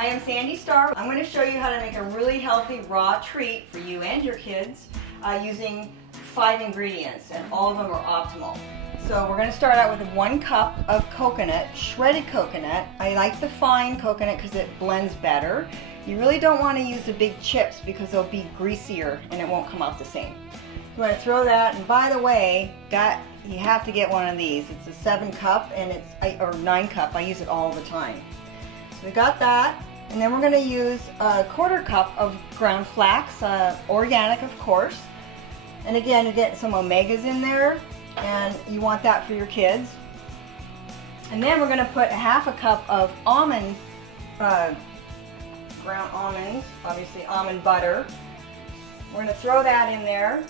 I am Sandy Starr. I'm going to show you how to make a really healthy raw treat for you and your kids using 5 ingredients, and all of them are optimal. So we're going to start out with 1 cup of coconut, shredded coconut. I like the fine coconut because it blends better. You really don't want to use the big chips because they'll be greasier and it won't come out the same. You want to throw that, and by the way, that you have to get one of these. It's a 7 cup and or 9 cup. I use it all the time. So we got that, and then we're going to use a 1/4 cup of ground flax, organic of course. And again, you get some omegas in there, and you want that for your kids. And then we're going to put 1/2 cup of almond, ground almonds, obviously almond butter. We're going to throw that in there.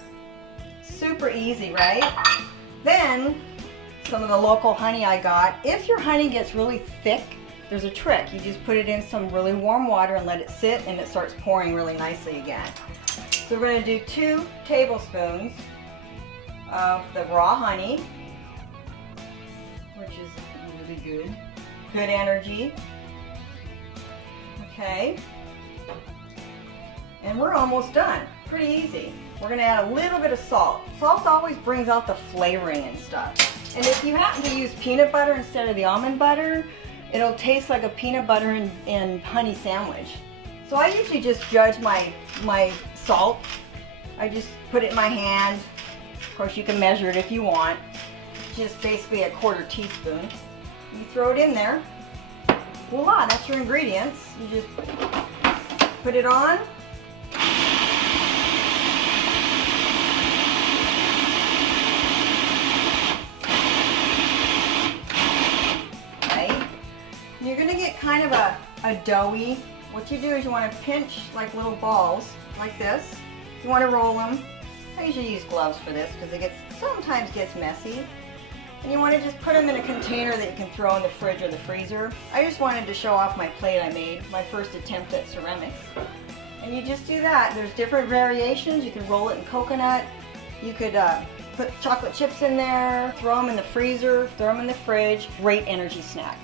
Super easy, right? Then some of the local honey I got. If your honey gets really thick, there's a trick. You just put it in some really warm water and let it sit, and it starts pouring really nicely again. So we're going to do 2 tablespoons of the raw honey, which is really good. Good energy. Okay. And we're almost done. Pretty easy. We're going to add a little bit of salt. Salt always brings out the flavoring and stuff. And if you happen to use peanut butter instead of the almond butter, it'll taste like a peanut butter and honey sandwich. So I usually just judge my salt. I just put it in my hand. Of course, you can measure it if you want. Just basically a 1/4 teaspoon. You throw it in there. Voila, that's your ingredients. You just put it on. You're going to get kind of a doughy. What you do is you want to pinch like little balls like this. You want to roll them. I usually use gloves for this because it sometimes gets messy. And you want to just put them in a container that you can throw in the fridge or the freezer. I just wanted to show off my plate I made, my first attempt at ceramics. And you just do that. There's different variations. You can roll it in coconut. You could put chocolate chips in there, throw them in the freezer, throw them in the fridge. Great energy snack.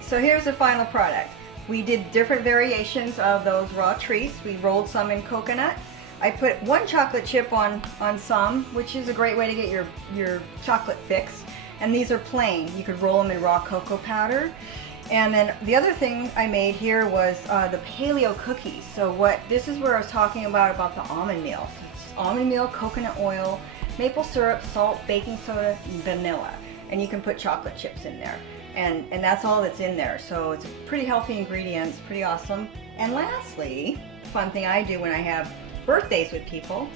So here's the final product. We did different variations of those raw treats. We rolled some in coconut. I put 1 chocolate chip on some, which is a great way to get your chocolate fix. And these are plain. You could roll them in raw cocoa powder. And then the other thing I made here was the paleo cookies. So this is where I was talking about the almond meal. It's almond meal, coconut oil, maple syrup, salt, baking soda, and vanilla. And you can put chocolate chips in there. And that's all that's in there. So it's pretty healthy ingredients, pretty awesome. And lastly, fun thing I do when I have birthdays with people,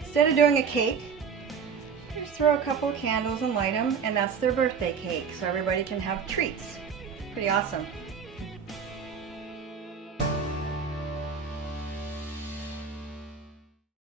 instead of doing a cake, I just throw a couple of candles and light them, and that's their birthday cake. So everybody can have treats. Pretty awesome.